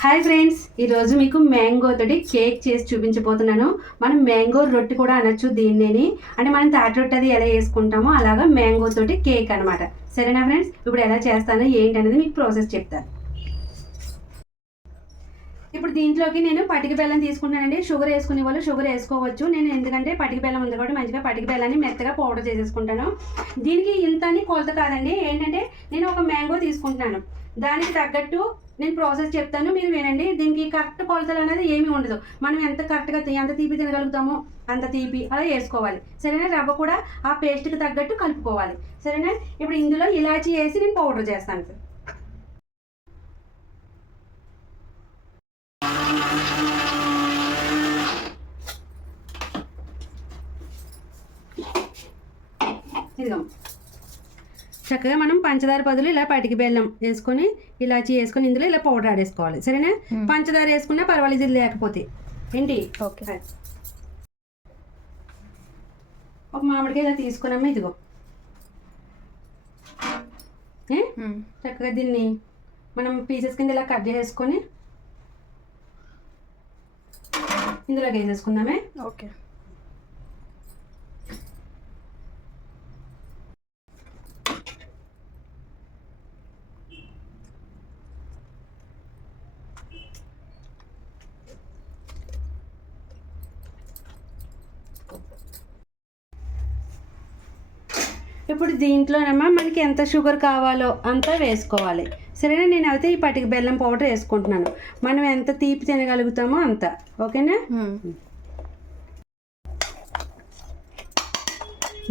Hi friends ఈరోజు మీకు mango తోటి కేక్ చేసి చూపించబోతున్నాను. మనం మ్యాంగో రొట్టె కూడా అనొచ్చు దీన్నేని. అంటే మనం తాటి రొట్టె అది ఎలా వేసుకుంటామో అలాగా మ్యాంగో తోటి కేక్ అనమాట. సరేనా ఫ్రెండ్స్? ఇప్పుడు ఎలా చేస్తానో ఏంటి అనేది మీకు ప్రాసెస్ చెప్తాను. ఇప్పుడు దీంట్లోకి నేను పటిక బెల్లం తీసుకుంటానండి షుగర్ వేసుకునే వాళ్ళు షుగర్ వేసుకోవచ్చు. నేను ఎందుకంటే పటిక బెల్లం ఉంది కాబట్టి మంచిగా పటిక బెల్లాన్ని మెత్తగా పౌడర్ చేసేసుకుంటాను. దీనికి ఇంత అని కొలత కాదండి. ఏంటంటే నేను ఒక మ్యాంగో తీసుకుంటున్నాను. దానికి తగ్గట్టు నేను ప్రాసెస్ చెప్తాను. మీరు వినండి. దీనికి కరెక్ట్ కొలతలు అనేది ఏమీ ఉండదు. మనం ఎంత కరెక్ట్గా ఎంత తీపి తినగలుగుతామో అంత తీపి అలా వేసుకోవాలి. సరేనా? రవ్వ కూడా ఆ పేస్ట్కి తగ్గట్టు కలుపుకోవాలి. సరేనా? ఇప్పుడు ఇందులో ఇలాచి వేసి నేను పౌడర్ చేస్తాను. సార్ ఇదిగో. చక్కగా మనం పంచదార బదులు ఇలా పటికి బెల్లం వేసుకొని ఇలాచి వేసుకొని ఇందులో ఇలా పౌడర్ ఆడేసుకోవాలి సరేనా? పంచదార వేసుకున్నా పర్వాలేదు ఇది లేకపోతే. ఏంటి? ఓకే. ఒక మామిడికాయ ఇలా తీసుకున్నామా ఇదిగో? చక్కగా దీన్ని మనం పీసెస్ కింద ఇలా కట్ చేసుకొని ఇందులోకి వేసేసుకుందామే. ఓకే. ఇప్పుడు దీంట్లోనేమో మనకి ఎంత షుగర్ కావాలో అంత వేసుకోవాలి. సరేనా? నేను అయితే ఈ పటికి బెల్లం పౌడర్ వేసుకుంటున్నాను. మనం ఎంత తీపి తినగలుగుతామో అంత. ఓకేనా?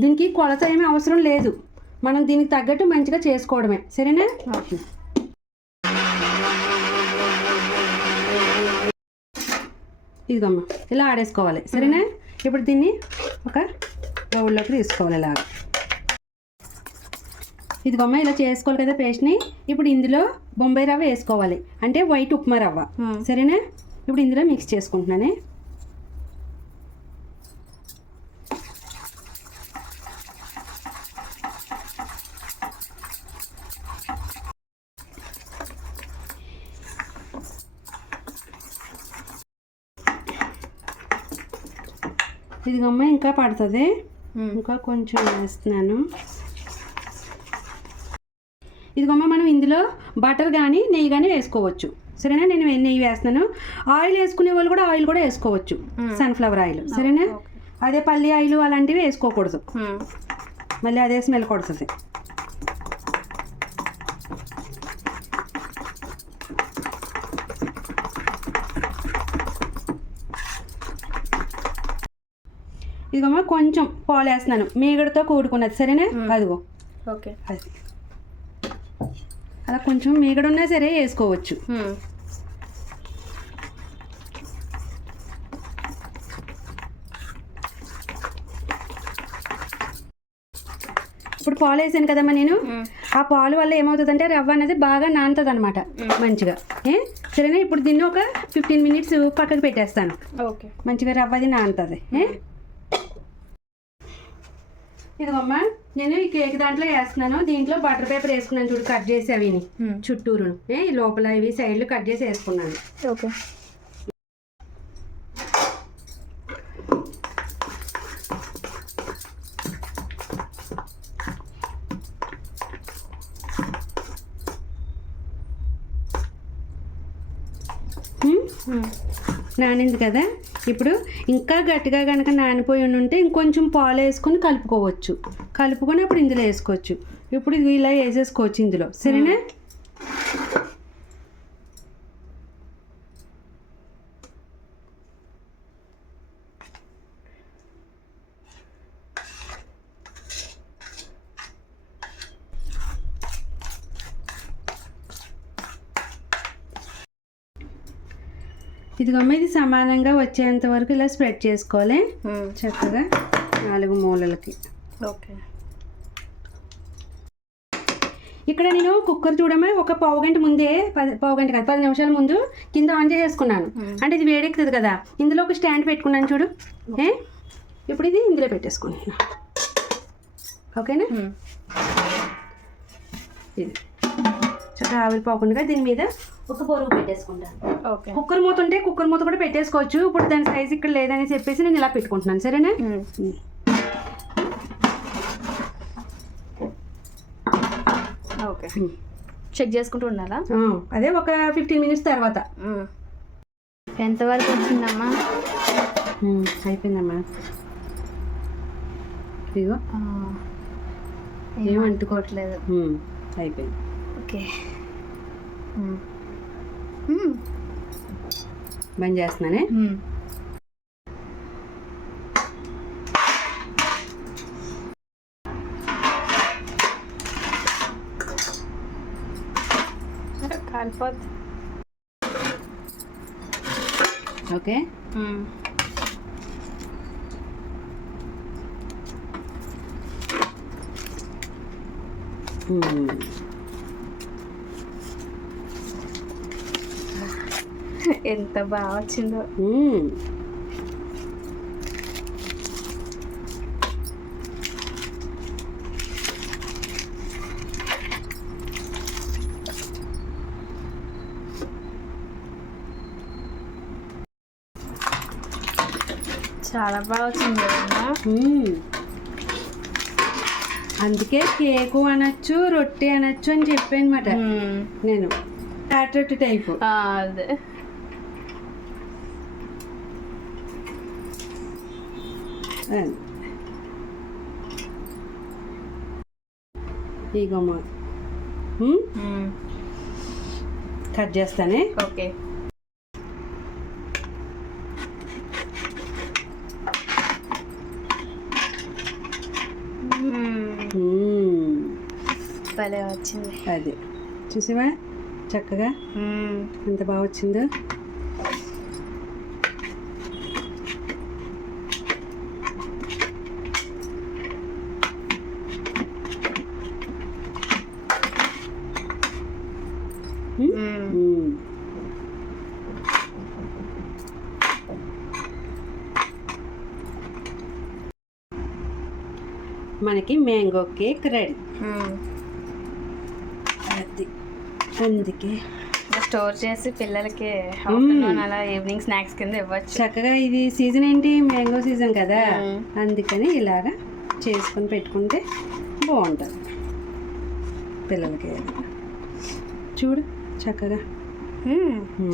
దీనికి కొలత ఏమీ అవసరం లేదు. మనం దీనికి తగ్గట్టు మంచిగా చేసుకోవడమే. సరేనా? ఇదిగమ్మా ఇలా ఆడేసుకోవాలి. సరేనా? ఇప్పుడు దీన్ని ఒక బౌల్లోకి తీసుకోవాలి ఇలాగా. ఇదిగమ్మ ఇలా చేసుకోవాలి కదా పేస్ట్ని. ఇప్పుడు ఇందులో బొంబాయి రవ్వ వేసుకోవాలి. అంటే వైట్ ఉప్మా రవ్వ. సరేనా? ఇప్పుడు ఇందులో మిక్స్ చేసుకుంటున్నానే. ఇదిగమ్మ ఇంకా పడుతుంది. ఇంకా కొంచెం వేస్తున్నాను. ఇదిగమ్మ మనం ఇందులో బటర్ కానీ నెయ్యి కానీ వేసుకోవచ్చు. సరేనా? నేను నెయ్యి వేస్తున్నాను. ఆయిల్ వేసుకునే వాళ్ళు కూడా ఆయిల్ కూడా వేసుకోవచ్చు. Sunflower oil. సరేనా? అదే పల్లి ఆయిల్ అలాంటివి వేసుకోకూడదు. మళ్ళీ అదే స్మెల్ కొడుతుంది. ఇదిగమ్మ కొంచెం పాలు వేస్తున్నాను. మీగడతో కూడుకున్నది. సరేనా? అదిగో. ఓకే. అది. అలా కొంచెం మీగడ ఉన్నా సరే వేసుకోవచ్చు. ఇప్పుడు పాలు వేసాను కదమ్మా నేను. ఆ పాలు వల్ల ఏమవుతుందంటే రవ్వ అనేది బాగా నానుతుంది అనమాట మంచిగా. ఏ? సరేనా? ఇప్పుడు దీన్ని ఒక ఫిఫ్టీన్ మినిట్స్ పక్కకు పెట్టేస్తాను. ఓకే. మంచిగా రవ్వ అది నానుతుంది ఇదిగమ్మా నేను ఈ కేక్ దాంట్లో వేస్తున్నాను దీంట్లో బటర్ పేపర్ వేసుకున్నాను చూడు కట్ చేసి ఏ ఈ లోపల ఇవి సైడ్లు కట్ చేసి వేసుకున్నాను. ఓకే. నానింది కదా? ఇప్పుడు ఇంకా గట్టిగా కనుక నానిపోయి ఉంటే ఇంకొంచెం పాలు వేసుకొని కలుపుకోవచ్చు. కలుపుకొని అప్పుడు ఇందులో వేసుకోవచ్చు. ఇప్పుడు ఇది ఇలా వేసేసుకోవచ్చు ఇందులో. సరేనా? ఇదిగమ్మ ఇది సమానంగా వచ్చేంత వరకు ఇలా స్ప్రెడ్ చేసుకోవాలి. చక్కగా నాలుగు మూలలకి. ఓకే. ఇక్కడ నేను కుక్కర్ చూడమే ఒక పావు గంట ముందే పది పావు గంట కాదు పది నిమిషాల ముందు కింద ఆన్ చేసేసుకున్నాను. అంటే ఇది వేడెక్కుతుంది కదా ఇందులో ఒక స్టాండ్ పెట్టుకున్నాను చూడు. ఏ? ఇప్పుడు ఇది ఇందులో పెట్టేసుకుంటున్నా. ఓకేనా? ఇది. చక్కగా ఆవిరిపోకుండా దీని మీద ఒక పొరుగు పెట్టేసుకుంటాను ఓకే. కుక్కర్ మూత ఉంటే కుక్కర్ మూత కూడా పెట్టేసుకోవచ్చు. ఇప్పుడు దాని సైజ్ ఇక్కడ లేదని చెప్పేసి నేను ఇలా పెట్టుకుంటున్నాను. సరేనా? ఓకే. చెక్ చేసుకుంటూ ఉండాలా? అదే ఒక ఫిఫ్టీన్ మినిట్స్ తర్వాత. ఎంతవరకు వచ్చిందమ్మా? అయిపోయిందమ్మా. ఇదిగో. ఏం అంటుకోవట్లేదు అయిపోయింది. ఓకే. బంద్ చేస్తున్నానే మ్మ్. కాలిపోద్ది ఓకే మ్మ్. ఎంత బాగా వచ్చిందో. చాలా బాగా వచ్చింది. అందుకే కేకు అనొచ్చు రొట్టె అనొచ్చు అని చెప్పాను అనమాట. నేను తాటి రొట్టె టైపు ఆ, అదే కట్ చేస్తానే? ఓకే. భలే వచ్చింది. అది. చూసావా? చక్కగా. ఎంత బాగా వచ్చిందో? మనకి మ్యాంగో కేక్ రెడీ. అది. అందుకే. స్టోర్ చేసి పిల్లలకి అలా ఈవినింగ్ స్నాక్స్ కింద ఇవ్వచ్చు. చక్కగా ఇది సీజన్ ఏంటి? మ్యాంగో సీజన్ కదా. అందుకని ఇలాగా చేసుకొని పెట్టుకుంటే బాగుంటుంది. పిల్లలకి. చూడు చక్కగా.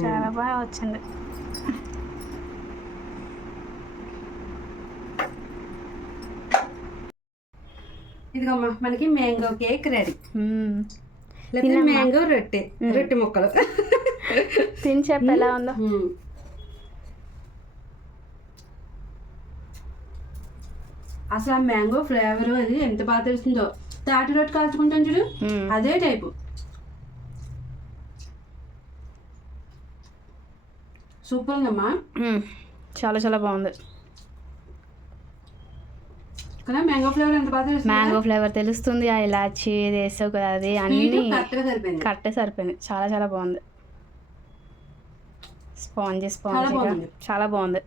చాలా బాగా వచ్చింది. ఇదిగోమ్మా మనకి మ్యాంగో కేక్ రెడీ. లేకపోతే. మ్యాంగో రొట్టె. రొట్టె ముక్కలు తిని చెప్పు ఎలా ఉందో. అసలు ఆ మ్యాంగో ఫ్లేవర్ అది ఎంత బాగా తెలుస్తుందో తాటి రొట్టె కాల్చుకుంటాం చూడు. అదే టైపు సూపర్ ఉందమ్మా మ్మ్. చాలా చాలా బాగుంది మ్యాంగో ఫ్లేవర్ తెలుస్తుంది మ్యాంగో ఫ్లేవర్ తెలుస్తుంది ఆ ఇలాచి వేసావు కదా అది అన్ని కరెక్ట్గా సరిపోయింది. కరెక్టే సరిపోయింది. చాలా చాలా బాగుంది. Spongy spongy. చాలా బాగుంది.